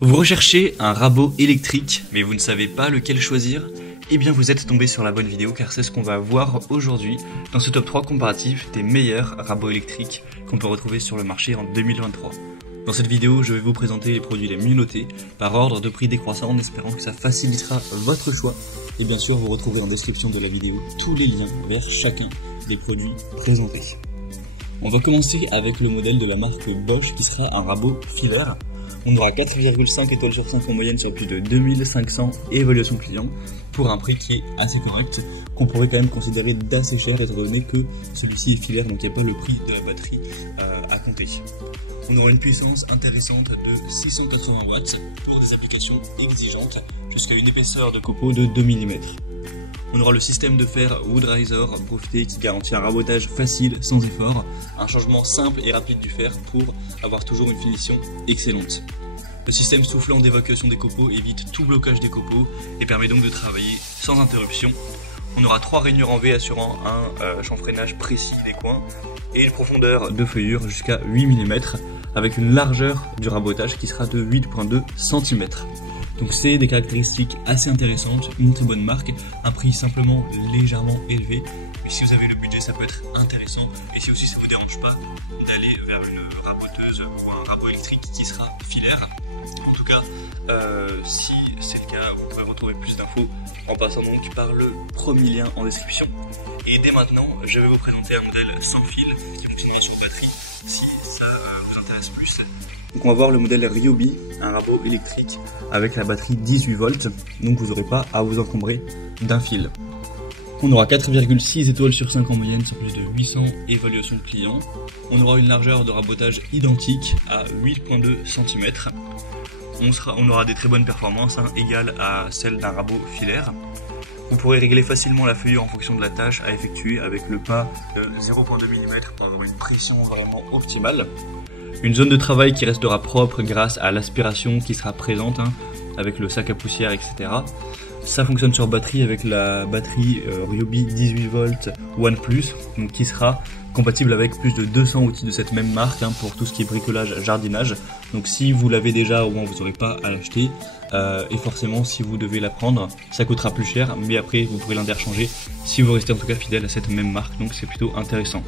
Vous recherchez un rabot électrique, mais vous ne savez pas lequel choisir? Eh bien vous êtes tombé sur la bonne vidéo car c'est ce qu'on va voir aujourd'hui dans ce top 3 comparatif des meilleurs rabots électriques qu'on peut retrouver sur le marché en 2023. Dans cette vidéo, je vais vous présenter les produits les mieux notés par ordre de prix décroissant en espérant que ça facilitera votre choix. Et bien sûr, vous retrouverez en description de la vidéo tous les liens vers chacun des produits présentés. On va commencer avec le modèle de la marque Bosch qui sera un rabot filaire. On aura 4,5 étoiles sur 5 en moyenne sur plus de 2500 évaluations clients pour un prix qui est assez correct, qu'on pourrait quand même considérer d'assez cher étant donné que celui-ci est filaire, donc il n'y a pas le prix de la batterie à compter. On aura une puissance intéressante de 680 watts pour des applications exigeantes jusqu'à une épaisseur de copeaux de 2 mm. On aura le système de fer Woodriser breveté qui garantit un rabotage facile sans effort, un changement simple et rapide du fer pour avoir toujours une finition excellente. Le système soufflant d'évacuation des copeaux évite tout blocage des copeaux et permet donc de travailler sans interruption. On aura 3 rainures en V assurant un chanfreinage précis des coins et une profondeur de feuillure jusqu'à 8 mm avec une largeur du rabotage qui sera de 8,2 cm. Donc c'est des caractéristiques assez intéressantes, une très bonne marque, un prix simplement légèrement élevé. Mais si vous avez le budget, ça peut être intéressant. Et si aussi ça vous dérange pas d'aller vers une raboteuse ou un rabot électrique qui sera filaire. En tout cas, si c'est le cas, vous pouvez retrouver plus d'infos en passant donc par le premier lien en description. Et dès maintenant, je vais vous présenter un modèle sans fil qui fonctionne sur batterie si ça vous intéresse plus. Donc on va voir le modèle Ryobi, un rabot électrique avec la batterie 18 volts, donc vous n'aurez pas à vous encombrer d'un fil. On aura 4,6 étoiles sur 5 en moyenne sur plus de 800 évaluations de clients. On aura une largeur de rabotage identique à 8,2 cm. On aura des très bonnes performances, égales à celles d'un rabot filaire. Vous pourrez régler facilement la feuillure en fonction de la tâche à effectuer avec le pas de 0,2 mm pour avoir une pression vraiment optimale. Une zone de travail qui restera propre grâce à l'aspiration qui sera présente avec le sac à poussière, etc. Ça fonctionne sur batterie avec la batterie Ryobi 18 volts One Plus, donc qui sera compatible avec plus de 200 outils de cette même marque pour tout ce qui est bricolage, jardinage. Donc si vous l'avez déjà, au moins vous n'aurez pas à l'acheter. Et forcément, si vous devez la prendre, ça coûtera plus cher, mais après vous pourrez l'interchanger si vous restez en tout cas fidèle à cette même marque. Donc c'est plutôt intéressant.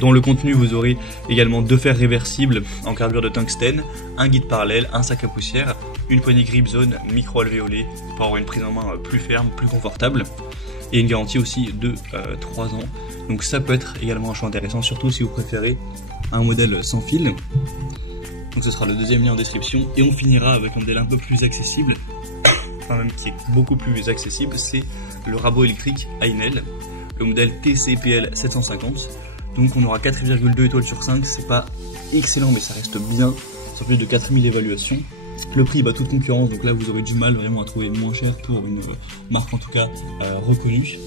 Dans le contenu, vous aurez également 2 fers réversibles en carbure de tungstène, un guide parallèle, un sac à poussière, une poignée grip zone micro-alvéolée pour avoir une prise en main plus ferme, plus confortable, et une garantie aussi de 3 ans. Donc ça peut être également un choix intéressant, surtout si vous préférez un modèle sans fil. Donc ce sera le deuxième lien en description, et on finira avec un modèle un peu plus accessible, enfin même qui est beaucoup plus accessible, c'est le rabot électrique Ainel, le modèle TCPL 750. Donc on aura 4,2 étoiles sur 5, c'est pas excellent mais ça reste bien, sur plus de 4000 évaluations. Le prix bat toute concurrence, donc là vous aurez du mal vraiment à trouver moins cher pour une marque en tout cas reconnue.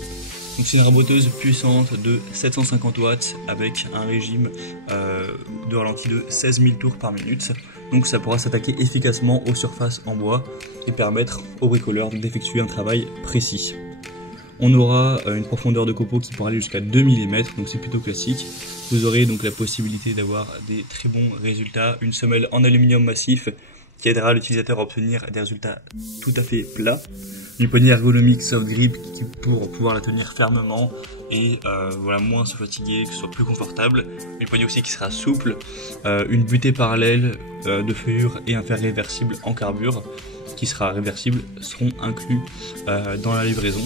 Donc c'est une raboteuse puissante de 750 watts avec un régime de ralenti de 16 000 tours par minute. Donc ça pourra s'attaquer efficacement aux surfaces en bois et permettre aux bricoleurs d'effectuer un travail précis. On aura une profondeur de copeaux qui pourra aller jusqu'à 2 mm, donc c'est plutôt classique. Vous aurez donc la possibilité d'avoir des très bons résultats, une semelle en aluminium massif qui aidera l'utilisateur à obtenir des résultats tout à fait plats, une poignée ergonomique soft grip pour pouvoir la tenir fermement et moins se fatiguer, que ce soit plus confortable, une poignée aussi qui sera souple, une butée parallèle de feuillure et un fer réversible en carbure qui sera réversible seront inclus dans la livraison.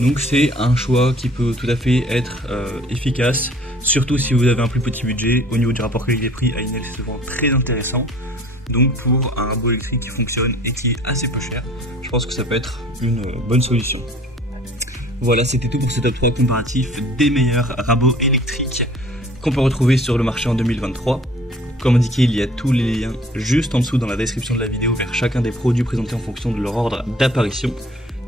Donc c'est un choix qui peut tout à fait être efficace, surtout si vous avez un plus petit budget. Au niveau du rapport qualité-prix, Ainel c'est souvent très intéressant. Donc pour un rabot électrique qui fonctionne et qui est assez peu cher, je pense que ça peut être une bonne solution. Voilà, c'était tout pour ce top 3 comparatif des meilleurs rabots électriques qu'on peut retrouver sur le marché en 2023. Comme indiqué, il y a tous les liens juste en dessous dans la description de la vidéo vers chacun des produits présentés en fonction de leur ordre d'apparition.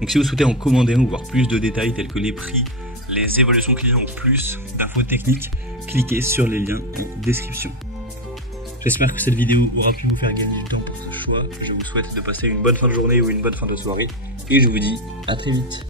Donc si vous souhaitez en commander un ou voir plus de détails tels que les prix, les évaluations clients ou plus d'infos techniques, cliquez sur les liens en description. J'espère que cette vidéo aura pu vous faire gagner du temps pour ce choix. Je vous souhaite de passer une bonne fin de journée ou une bonne fin de soirée et je vous dis à très vite.